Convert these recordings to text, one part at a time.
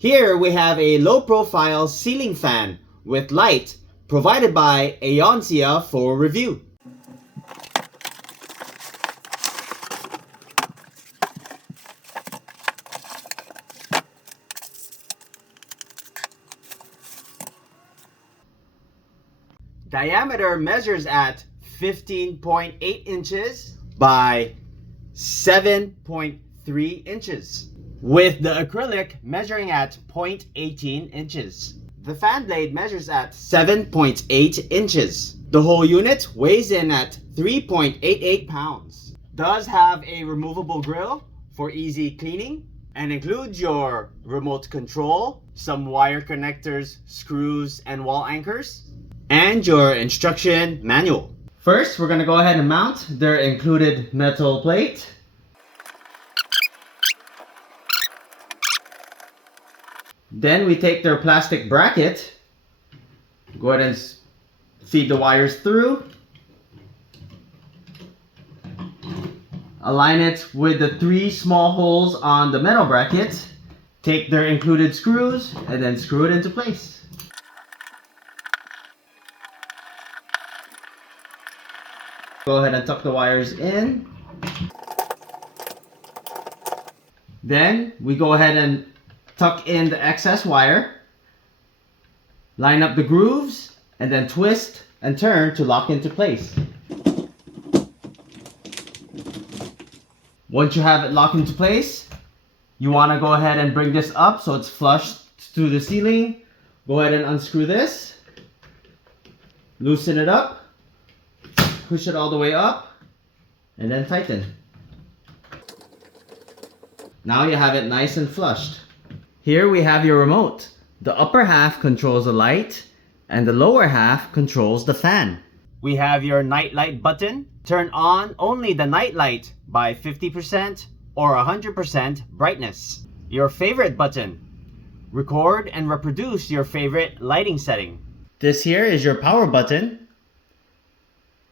Here we have a low-profile ceiling fan with light provided by Aoncia for review. Diameter measures at 15.8 inches by 7.3 inches, with the acrylic measuring at 0.18 inches. The fan blade measures at 7.8 inches. The whole unit weighs in at 3.88 pounds. Does have a removable grill for easy cleaning and includes your remote control, some wire connectors, screws, and wall anchors, and your instruction manual. First, we're going to go ahead and mount their included metal plate. Then we take their plastic bracket, go ahead and feed the wires through, align it with the 3 small holes on the metal bracket, take their included screws, and then screw it into place. Go ahead and tuck the wires in. Then we go ahead and tuck in the excess wire, line up the grooves, and then twist and turn to lock into place. Once you have it locked into place, you want to go ahead and bring this up so it's flush to the ceiling. Go ahead and unscrew this, loosen it up, push it all the way up, and then tighten. Now you have it nice and flushed. Here we have your remote. The upper half controls the light, and the lower half controls the fan. We have your night light button. Turn on only the night light by 50% or 100% brightness. Your favorite button. Record and reproduce your favorite lighting setting. This here is your power button.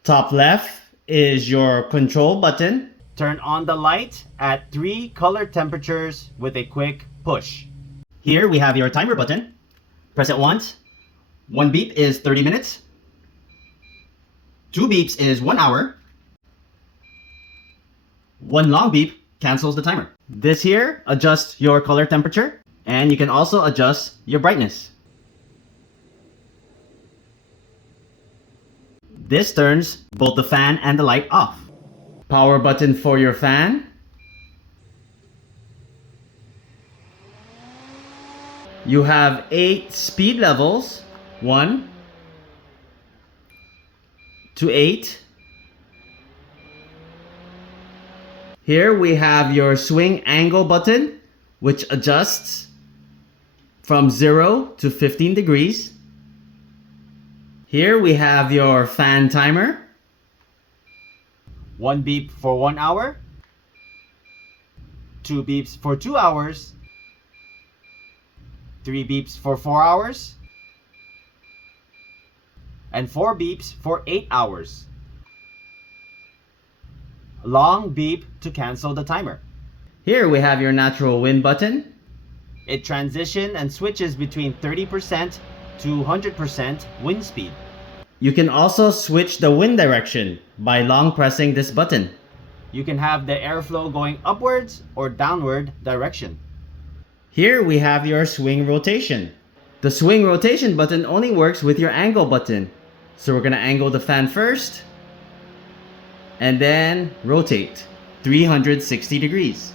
Top left is your control button. Turn on the light at 3 color temperatures with a quick push. Here we have your timer button. Press it once. 1 beep is 30 minutes. 2 beeps is 1 hour. 1 long beep cancels the timer. This here adjusts your color temperature, and you can also adjust your brightness. This turns both the fan and the light off. Power button for your fan. You have 8 speed levels, 1 to 8. Here we have your swing angle button, which adjusts from 0 to 15 degrees. Here we have your fan timer. 1 beep for 1 hour. 2 beeps for 2 hours. 3 beeps for 4 hours. And 4 beeps for 8 hours. Long beep to cancel the timer. Here we have your natural wind button. It transitions and switches between 30% to 100% wind speed. You can also switch the wind direction by long pressing this button. You can have the airflow going upwards or downward direction. Here we have your swing rotation. The swing rotation button only works with your angle button. So we're going to angle the fan first and then rotate 360 degrees.